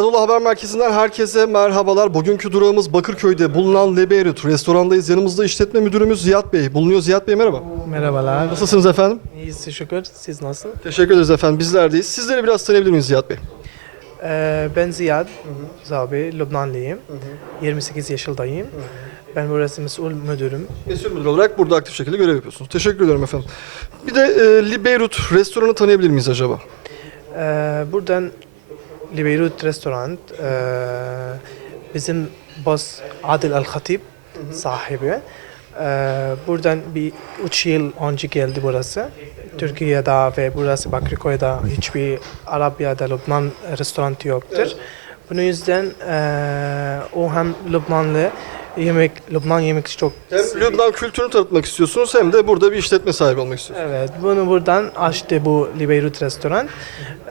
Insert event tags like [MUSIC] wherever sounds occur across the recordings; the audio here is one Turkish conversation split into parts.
Anadolu Haber Merkezi'nden herkese merhabalar. Bugünkü durağımız Bakırköy'de bulunan Leberit restorandayız. Yanımızda işletme müdürümüz Ziyad Bey bulunuyor. Ziyad Bey merhaba. Merhabalar. Nasılsınız efendim? İyiyiz teşekkür. Siz nasılsınız? Teşekkür ederiz efendim. Bizler deyiz. Sizleri biraz tanıyabilir miyiz Ziyad Bey? Ee, ben Ziyad Zabi, Lübnanlıyım. Hı hı. 28 yaşındayım. Hı hı. Ben burası mesul müdürüm. Mesul müdür olarak burada aktif şekilde görev yapıyorsunuz. Teşekkür ederim efendim. Bir de e, Liberut restoranı tanıyabilir miyiz acaba? Ee, buradan Liberut Restoran ee, bizim boss Adil Al Khatib sahibi. Ee, buradan bir 3 yıl önce geldi burası. Türkiye'de ve burası Bakırköy'de hiçbir Arap ya da Lübnan restoranı yoktur. Bunun yüzden ee, o hem Lübnanlı yemek, Lübnan yemek çok Hem Lübnan kültürünü tanıtmak istiyorsunuz hem de burada bir işletme sahibi olmak istiyorsunuz. Evet, bunu buradan açtı bu Liberut restoran.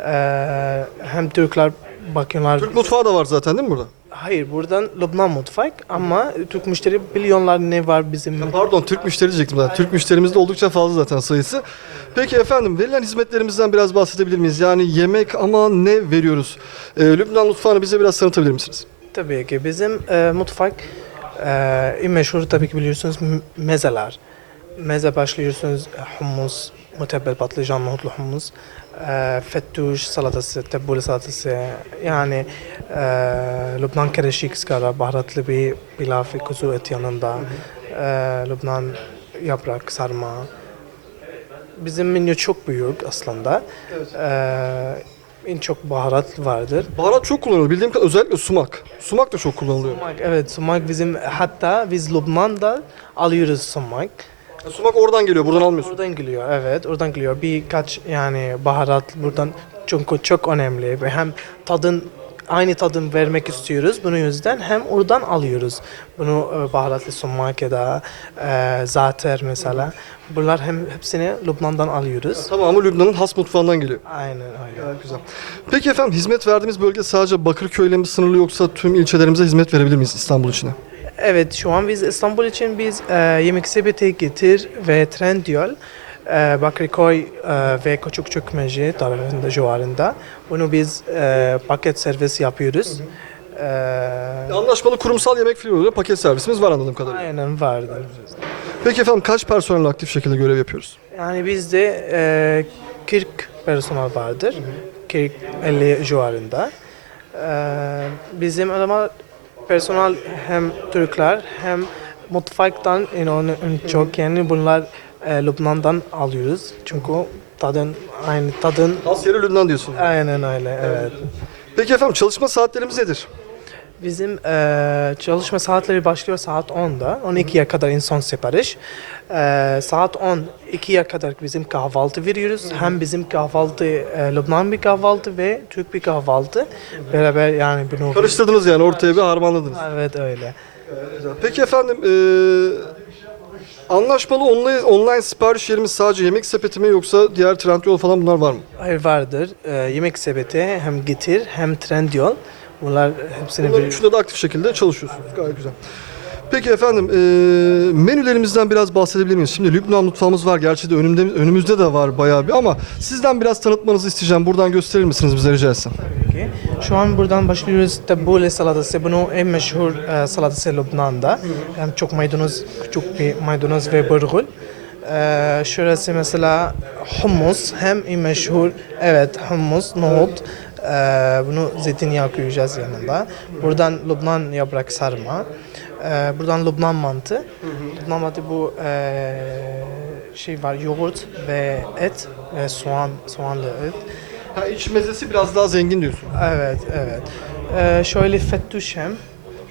Ee, hem Türkler bakıyorlar. Türk mutfağı da var zaten değil mi burada? Hayır, buradan Lübnan mutfak ama Türk müşteri biliyorlar ne var bizim. Pardon Türk müşteri diyecektim zaten. Türk müşterimiz de oldukça fazla zaten sayısı. Peki efendim verilen hizmetlerimizden biraz bahsedebilir miyiz? Yani yemek ama ne veriyoruz? Ee, Lübnan mutfağını bize biraz tanıtabilir misiniz? Tabii ki bizim e, mutfak e, en meşhur tabii ki biliyorsunuz mezeler. Meze başlıyorsunuz e, hummus, mutebbel patlıcan, nohutlu hummus, e, fettuş salatası, tebule salatası, yani e, Lübnan karışık ızgara, baharatlı bir pilav ve kuzu et yanında, e, Lübnan yaprak sarma. Bizim menü çok büyük aslında. E, en çok baharat vardır. Baharat çok kullanılıyor. Bildiğim kadarıyla özellikle sumak. Sumak da çok kullanılıyor. Sumak evet sumak bizim hatta biz Lübnan'da alıyoruz sumak. Sumak oradan geliyor, buradan almıyorsun. Oradan geliyor evet oradan geliyor birkaç yani baharat buradan çünkü çok önemli ve hem tadın aynı tadın vermek istiyoruz bunun yüzden hem oradan alıyoruz bunu e, baharatlı sumak ya da e, zater mesela bunlar hem hepsini Lübnan'dan alıyoruz. Tamamı Lübnan'ın has mutfağından geliyor. Aynen öyle. Güzel. Peki efendim hizmet verdiğimiz bölge sadece Bakırköy'le mi sınırlı yoksa tüm ilçelerimize hizmet verebilir miyiz İstanbul içine? Evet şu an biz İstanbul için biz e, yemek sepeti getir ve Trendyol e, Bakırköy e, ve Küçükçekmece tarafında civarında. Bunu biz e, paket servis yapıyoruz. E, Anlaşmalı kurumsal yemek firmalarıyla paket servisimiz var anladığım kadarıyla. aynen vardır. Peki efendim kaç personel aktif şekilde görev yapıyoruz? Yani bizde e, 40 personel vardır. 40-50 civarında. E, bizim ama personel hem Türkler hem mutfaktan en çok yani bunlar e, Lübnan'dan alıyoruz. Çünkü tadın aynı tadın Has yeri Lübnan diyorsun. aynen öyle evet. Peki efendim çalışma saatlerimiz nedir? Bizim e, çalışma saatleri başlıyor saat 10'da. 12'ye kadar en son sipariş. E, saat 10, 2'ye kadar bizim kahvaltı veriyoruz. Hem bizim kahvaltı, e, Lübnan bir kahvaltı ve Türk bir kahvaltı. Beraber yani bunu... Karıştırdınız yani ortaya bir harmanladınız. Evet öyle. Peki efendim eee, anlaşmalı online, online sipariş yerimiz sadece yemek sepeti mi yoksa diğer Trendyol falan bunlar var mı? Hayır vardır. E, yemek sepeti hem getir hem Trendyol. Bunlar hepsini Bunların bir... üçünde de aktif şekilde çalışıyorsunuz. Gayet güzel. Peki efendim eee, menülerimizden biraz bahsedebilir miyiz? Şimdi Lübnan mutfağımız var. Gerçi de önümde, önümüzde de var bayağı bir ama sizden biraz tanıtmanızı isteyeceğim. Buradan gösterir misiniz bize rica etsem? Şu an buradan başlıyoruz tabbouleh salatası. Bunu en meşhur e, salatası Lübnan'da. Hem çok maydanoz, küçük bir maydanoz ve burgul. E, şurası mesela hummus. Hem en meşhur, evet hummus, nohut. E, bunu zeytinyağı koyacağız yanında. Buradan Lübnan yaprak sarma. E, buradan Lübnan mantı. Lübnan mantı bu e, şey var yoğurt ve et ve soğan, soğanlı et. Ha, iç mezesi biraz daha zengin diyorsun. Evet, evet. Ee, şöyle fettuş hem.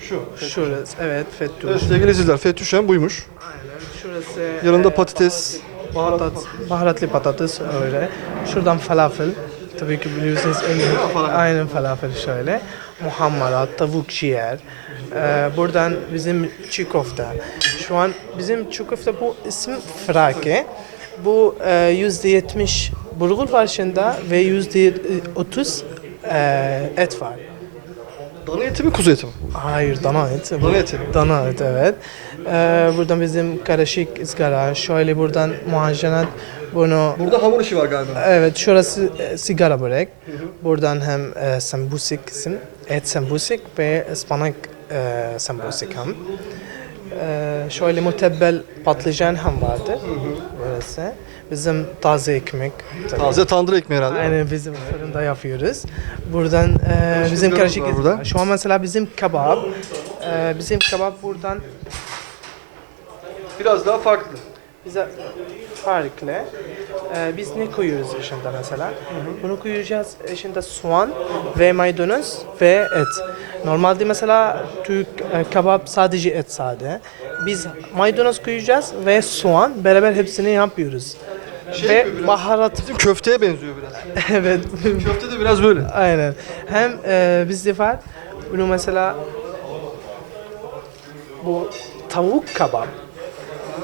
Şu. Şurası, evet fettuş. Evet sevgili izleyiciler Fetüşen buymuş. Aynen. Şurası Yanında e, patates, patat, baharatlı patates öyle. Şuradan falafel. Tabii ki biliyorsunuz en aynen falafel şöyle. Muhammarat, tavuk ciğer. Ee, buradan bizim çiğ köfte. Şu an bizim çiğ köfte bu isim frake. Bu e, yüzde yetmiş burgul içinde ve yüzde otuz et var. Dana eti mi kuzu eti mi? Hayır dana et. Dana eti. Dana et evet. Ee, buradan bizim karışık ızgara. Şöyle buradan muhacenat bunu Burada hamur işi var galiba. Evet şurası e, sigara börek. Buradan hem e, sambusik isim et sembusik ve ıspanak e, sembusik hem. E, şöyle mutebbel patlıcan hem vardır. Burası. Bizim taze ekmek. tabii. Taze tandır ekmeği herhalde. Aynen bizim fırında yapıyoruz. Buradan e, bizim ızgaramız karışık var burada. Şu an mesela bizim kebap. e, bizim kebap buradan Biraz daha farklı. bize farklı. E, biz ne koyuyoruz içinde mesela? Bunu koyacağız içinde soğan ve maydanoz ve et. Normalde mesela Türk e, kebap sadece et sade. Biz maydanoz koyacağız ve soğan beraber hepsini yapıyoruz. Şey ve biraz- baharat Bizim köfteye benziyor biraz. [LAUGHS] evet Köfte de biraz böyle. Aynen. Hem e, bizde var. Bunu mesela bu tavuk kebap.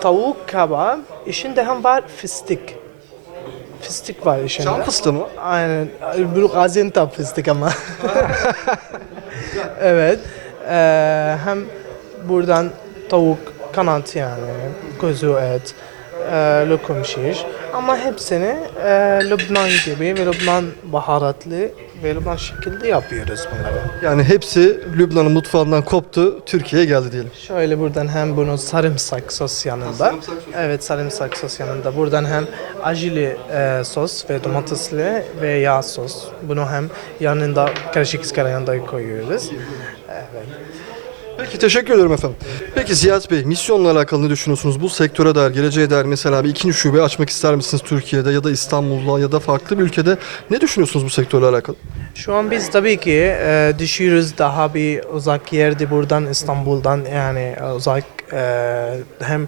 Tavuk kebap içinde hem var fıstık. Fıstık var içinde. Çam fıstığı mı? Aynen. Bu Gaziantep fıstık ama. [LAUGHS] evet. E, hem buradan tavuk kanat yani. Kuzu et. E, lokum şiş. Ama hepsini e, Lübnan gibi ve Lübnan baharatlı ve Lübnan şekilde yapıyoruz bunları. Yani hepsi Lübnan'ın mutfağından koptu, Türkiye'ye geldi diyelim. Şöyle buradan hem bunu sarımsak sos yanında. sarımsak sos. Evet sarımsak sos yanında. Buradan hem acili e, sos ve domatesli ve yağ sos. Bunu hem yanında karışık ızgara yanında koyuyoruz. Evet. Peki teşekkür ederim efendim. Peki Ziyaet Bey misyonla alakalı ne düşünüyorsunuz? Bu sektöre dair, geleceğe dair mesela bir ikinci şube açmak ister misiniz Türkiye'de ya da İstanbul'da ya da farklı bir ülkede? Ne düşünüyorsunuz bu sektörle alakalı? Şu an biz tabii ki e, düşüyoruz daha bir uzak yerde buradan İstanbul'dan yani e, uzak e, hem e,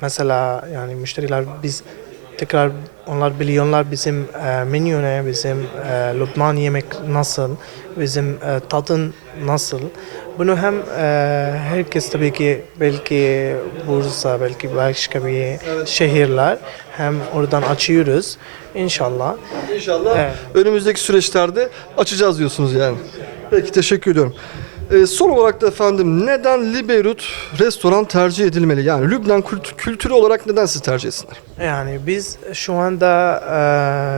mesela yani müşteriler biz tekrar onlar biliyorlar bizim e, menü ne, bizim e, Lübnan yemek nasıl, bizim e, tadın nasıl. Bunu hem e, herkes tabii ki belki Bursa, belki başka bir şehirler hem oradan açıyoruz inşallah. İnşallah Evet. önümüzdeki süreçlerde açacağız diyorsunuz yani. Peki teşekkür ediyorum. Ee, son olarak da efendim neden Liberut restoran tercih edilmeli? Yani Lübnan kült- kültürü olarak neden siz tercih etsinler? Yani biz şu anda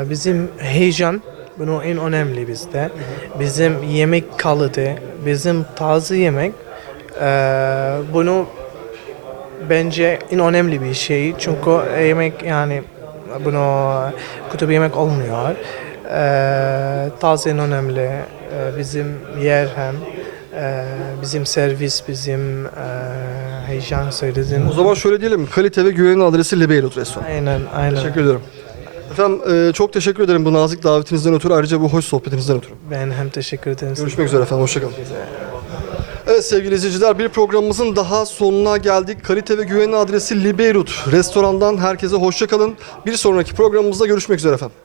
e, bizim heyecan bunu en önemli bizde. Bizim yemek kalite, bizim taze yemek e, bunu bence en önemli bir şey. Çünkü yemek yani bunu bir yemek olmuyor. E, taze en önemli. E, bizim yer hem e, bizim servis, bizim e, heyecan söyledim. O zaman şöyle diyelim kalite ve güvenin adresi Liberut restoran. Aynen, aynen. Teşekkür ederim. Efendim e, çok teşekkür ederim bu nazik davetinizden ötürü ayrıca bu hoş sohbetinizden ötürü. Ben hem teşekkür ederim. Görüşmek üzere efendim hoşçakalın. Evet sevgili izleyiciler bir programımızın daha sonuna geldik. Kalite ve güvenin adresi Liberut restorandan herkese hoşçakalın. Bir sonraki programımızda görüşmek üzere efendim.